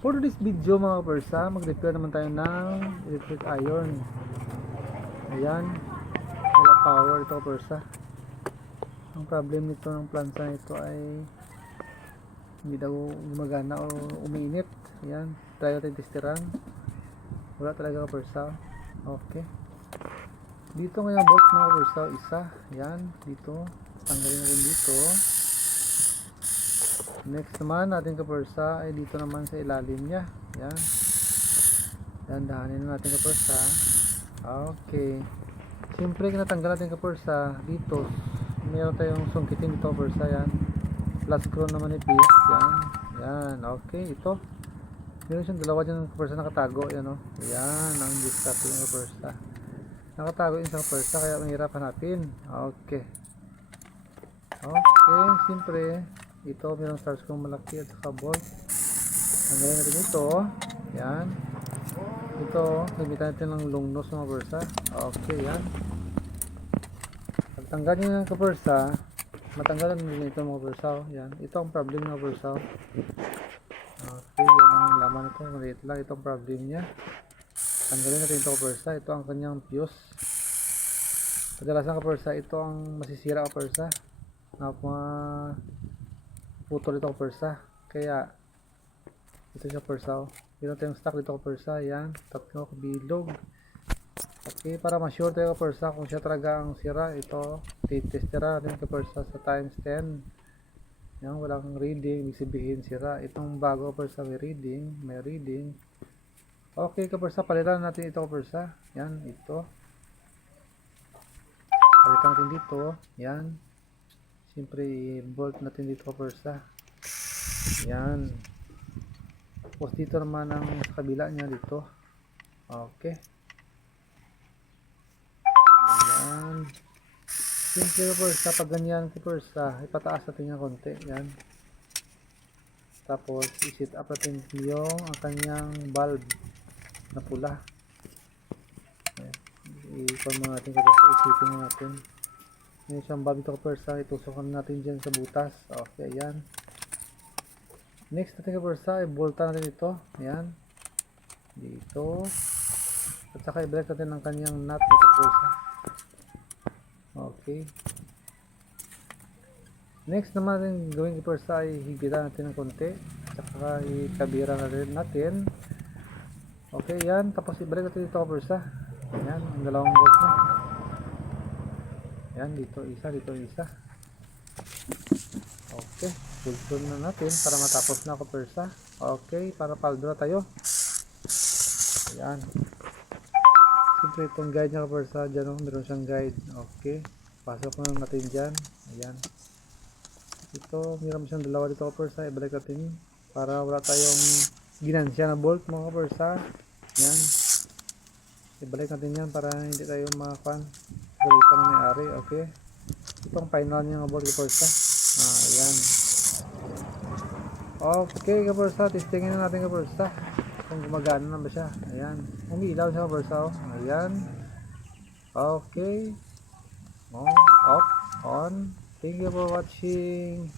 For this video mga kapersa, mag-repair naman tayo ng electric iron. Ayan, wala power ito kapersa. Ang problem nito ng plansa nito ay hindi daw gumagana o umiinit. Ayan, try natin testiran. Wala talaga kapersa. Okay, dito ngayon bolt mga kapersa, isa. Ayan, dito tanggalin natin dito. Next naman natin kapersa ay dito naman sa ilalim nya. Yan. Dahan-dahanin natin kapersa. Okay. Siyempre kinatanggal natin kapersa dito. Meron tayong sungkitin dito kapersa. Yan. Plus screw naman ipis. Yan. Yan. Okay. Ito. Meron siyang dalawa dyan kapersa nakatago. Yan o. Yan. Ang discard yung kapersa. Nakatago yung sa kapersa kaya mahirap hanapin. Okay. Okay. Siyempre ito mayroong stars kong malaki at saka bolt. Tanggalin natin ito. Yan. Ito gamitan natin ng long nose mga kapersa. Okay, yan. Pag tanggal nyo ng kapersa, matanggalan din ito mga kapersa. Yan. Ito ang problem ng kapersa. Okay, yan ang laman ito. Maliit lang. Ito ang problem nya. Tanggalin natin ito kapersa. Ito ang kanyang fuse. Kadalasan kapersa, ito ang masisira kapersa. Putol ito kapersa, kaya ito siya kapersa. Meron tayong stock dito kapersa. Yan, tatlo kabilog. Okay, para ma-sure tayo kapersa kung siya talaga ang sira, ito titestera natin kapersa sa times 10. Yan, walang reading, ibig sabihin sira. Itong bago kapersa may reading. Okay kapersa, palitan natin ito kapersa. Yan, ito palitan natin dito. Yan, siyempre bolt natin dito kapersa. Yan. Tapos dito naman ang sa kabila niya dito. Okay. Ayan. Siyempre kapersa, pag ganyan kapersa, ipataas natin yung konti. Yan. Tapos i-set up natin yung ang kanyang bulb na pula. I-call mo natin kapersa, isipin mo natin. Yung isang bulb ito kapersa, itusukan natin dyan sa butas. Okay, ayan. Next natin kapersa, i-bolta natin ito. Ayan. Dito. At saka i-break natin ang kanyang nut dito kapersa. Okay. Next naman natin gawin kapersa ay higitan natin ng konti. At saka ikabira natin. Okay, yan. Tapos i-break natin dito kapersa. Ayan, ang dalawang bolt na. Ayan, dito isa, dito isa. Okay, full na natin para matapos na kapersa. Okay, para paldo na tayo. Ayan. Siyempre itong guide niya kapersa, dyan meron siyang guide. Okay, pasok na natin dyan. Ayan. Ito, meron siyang dalawa dito kapersa. Ibalik natin para wala tayong ginansya na bolt mga kapersa. Ayan. Ibalik natin yan para hindi tayo makakan. Galitan na may-ari. Okay. Itong final niya mga bolt kapersa. Ayan. Okay kapersa, testingin na natin kapersa kung gumagana na ba siya. Ayan, umiilaw siya kapersa. Ayan. Okay. On, off, on. Thank you for watching.